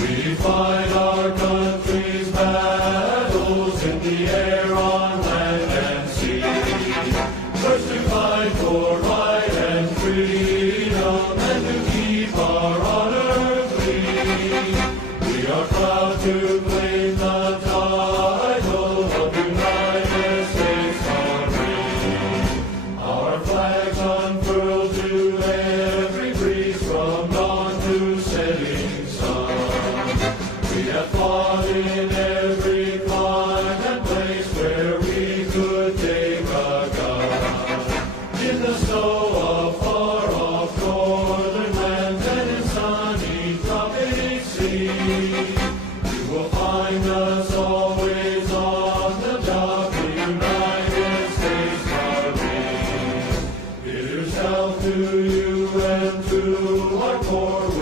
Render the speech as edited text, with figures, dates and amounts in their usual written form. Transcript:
We fight our country's battles in the air, on land and sea. First to fight for right and freedom, and to keep our honor clean. We are proud to claim the title of United States Marine. Our flags unfurled to every breeze, from dawn to setting sun. We have fought in every clime and place where we could take a gun. In the snow of far-off northern lands and in sunny tropic seas, you will find us always on the job, the United States Marine. Here's health to you and to our poor